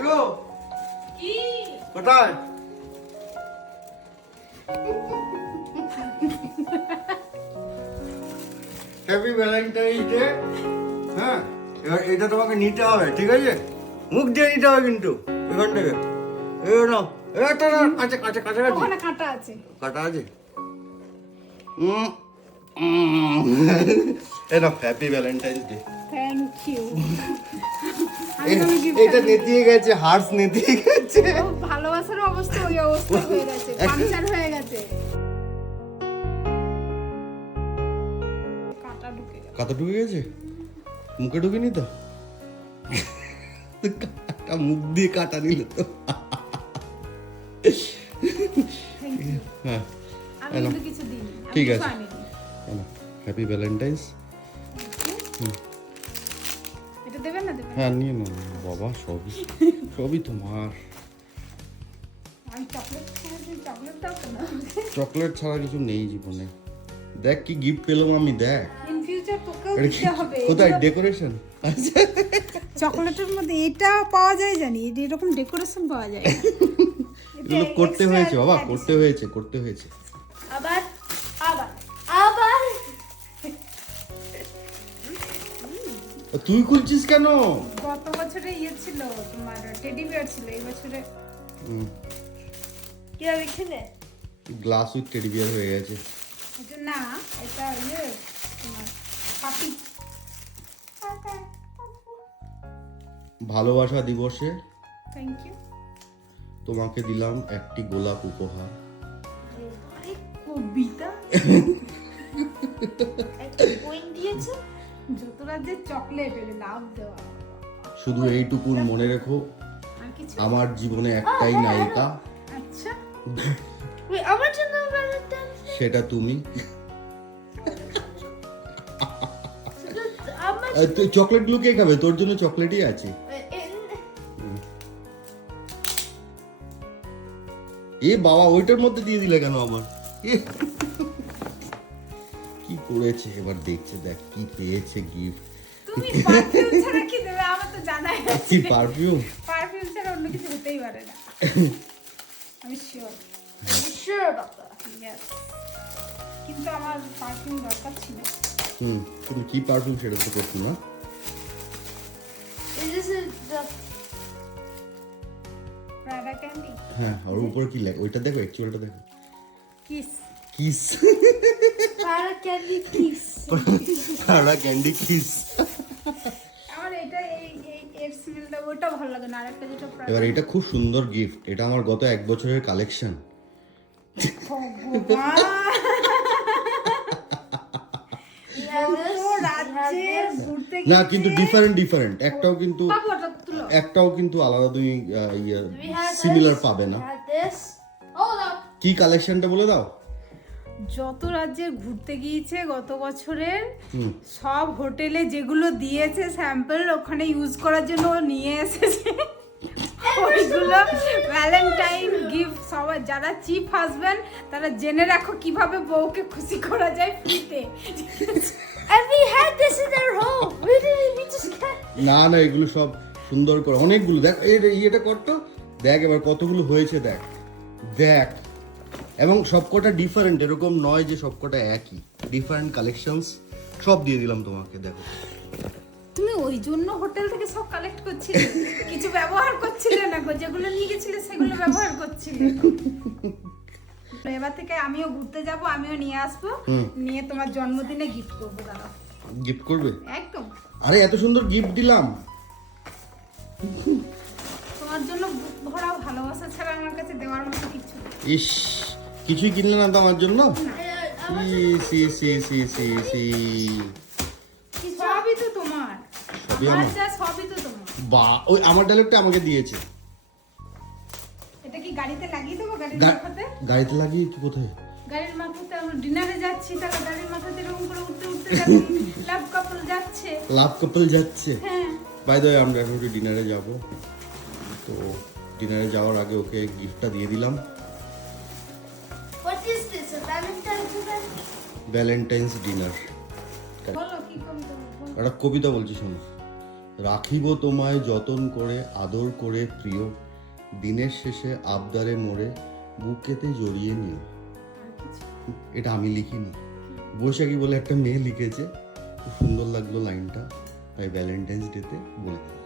গো কি? কোথায় happy Valentine's day হ্যাঁ এবার এটা তোমাকে নিতে হবে ঠিক আছে? মুখ দিয়ে নিতে হবে কিন্তু এখান থেকে। এ না এটা না কাছে কাছে কাছে কাছে ওখানে কাঁটা আছে। কাটা আছে? উম। Happy Valentine's day thank you এটা নেতিয়ে গেছে হার্স নেতিয়ে গেছে। ভালোবাসার অবস্থা ওই অবস্থা হয়ে গেছে পাংচার হয়ে গেছে। কাঁটা ঢুকে গেছে? মুখে ঢুকেনি তো? কাটা মুখ দিয়ে কাটা নিল তো। হ্যাঁ ঠিক আছে। হ্যাপি ভ্যালেন্টাইন্স এটা দেবেন হ্যাঁ নিয়ে নাও বাবা সবই সবই তোমার আমি চকলেট ছাড়া কিছু নেই জীবনে দেখ কি গিফট পেলাম আমি দেখ। কোথায় ডেকোরেশন চকলেটের মধ্যে এটা পাওয়া যায় জানি এরকম ডেকোরেশন পাওয়া যায় এগুলো করতে হয়েছে বাবা করতে হয়েছে করতে হয়েছে। আবার তুই খুলছিস কেন? গত বছরে ইয়ে ছিল তোমার টেডি বিয়ার ছিল এই বছরে। কি হবে এখানে? গ্লাস উইথ টেডি বিয়ার হয়ে গেছে। এটা না এটা ইয়ে তোমার পাপি। ভালোবাসা দিবসে থ্যাংক ইউ তোমাকে দিলাম একটি গোলাপ উপহার। আরে কবিতা? চকলেট লাভ দেওয়া। শুধু এইটুকুর মনে রেখো আমার জীবনে একটাই নায়িকা। আচ্ছা। আমার জন্য সেটা তুমি। তুই চকলেটগুলো কে খাবে? তোর জন্য চকলেটই আছে। এ বাবা ওইটার মধ্যে দিয়ে দিলে কেন আমার কি করেছে? এবার দেখছে দেখ কি পেয়েছে গিফট তুমি পারফিউম ছাড়া কি দেবে? আমার তো জানাই কি পারফিউম পারফিউম ছাড়া অন্য কিছু হতেই পারে না। আমি শিওর sure about that. কিন্তু আমার পারফিউম দরকার ছিল। হুম তুমি কি পারফিউম সেটা তো করছ না। হ্যাঁ আর উপরে কি লেখা? ওইটা দেখো অ্যাকচুয়ালটা দেখো। Kiss kiss para candy kiss? সারা ক্যান্ডি কিস আমার এটা এই এই এর স্মেলটা ওটা ভালো লাগে না আরেকটা যেটা এবার এটা খুব সুন্দর গিফট এটা আমার গত এক বছরের কালেকশন না কিন্তু ডিফারেন্ট ডিফারেন্ট একটাও কিন্তু একটাও কিন্তু আলাদা তুমি ইয়ে সিমিলার পাবে না. কি কালেকশনটা বলে দাও? যত রাজ্যে ঘুরতে গিয়েছে গত বছরের সব হোটেলে যেগুলো দিয়েছে স্যাম্পল ওখানে ইউজ করার জন্য ও নিয়ে এসেছে। ওইগুলো ভ্যালেন্টাইন গিফট সবাই যারা চিপ হাজবেন্ড তারা জেনে রাখো কীভাবে বউকে খুশি করা যায় ফ্রিতে. না না এগুলো সব সুন্দর করে অনেকগুলো দেখ এটা ইয়েটা করতো দেখ এবার কতগুলো হয়েছে দেখ। দেখ এবং সবকটা ডিফারেন্ট এরকম নয় যে সবকটা একই। ডিফারেন্ট কালেকশনস সব দিয়ে দিলাম তোমাকে দেখো। তুমি ওই জন্য হোটেল থেকে সব কালেক্ট করছিলে? কিছু ব্যবহার করছিলে না গো? যেগুলো নিয়ে গেছিলে সেগুলো ব্যবহার করছিলে? এবার থেকে আমিও ঘুরতে যাব আমিও নিয়ে আসব। নিয়ে তোমার জন্মদিনে গিফট করব দাদা। গিফট করবে? একদম। আরে এত সুন্দর গিফট দিলাম। তোমার জন্য বুক ভরা ভালোবাসা ছাড়া আমার কাছে দেওয়ার মতো কিছু ইস। কিছুই কিনলে না তো আমার জন্য? সি সি সি সি সি সি। সবই তো তোমার। সবই আমার আমার। সবই তো তোমার। বা ওই আমার ডায়লগটা আমাকে দিয়েছে। এটা কি গাড়িতে লাগিয়ে দেবো? গাড়ির মাথাতে? গাড়িতে লাগিয়ে কি কোথায়? গাড়ির মাথাতে আমরা ডিনারে যাচ্ছি তাহলে গাড়ির মাথাতে এরকম করে উঠতে উঠতে লাভ কাপল যাচ্ছে। লাভ কাপল যাচ্ছে। হ্যাঁ। বাই দ্য আমরা এখন একটু ডিনারে যাব। তো ডিনারে যাওয়ার আগে ওকে গিফটটা দিয়ে দিলাম। Valentine's dinner. একটা কবিতা বলছি শোনো। রাখিব তোমায় যতন করে আদর করে প্রিয়। দিনের শেষে আবদারে মোড়ে বুকেতে জড়িয়ে নিও। এটা আমি লিখিনি। বৈশাখী বলে একটা মেয়ে লিখেছে। খুব সুন্দর লাগল লাইনটা। তাই ভ্যালেন্টাইন্স ডেতে বলে দিলাম।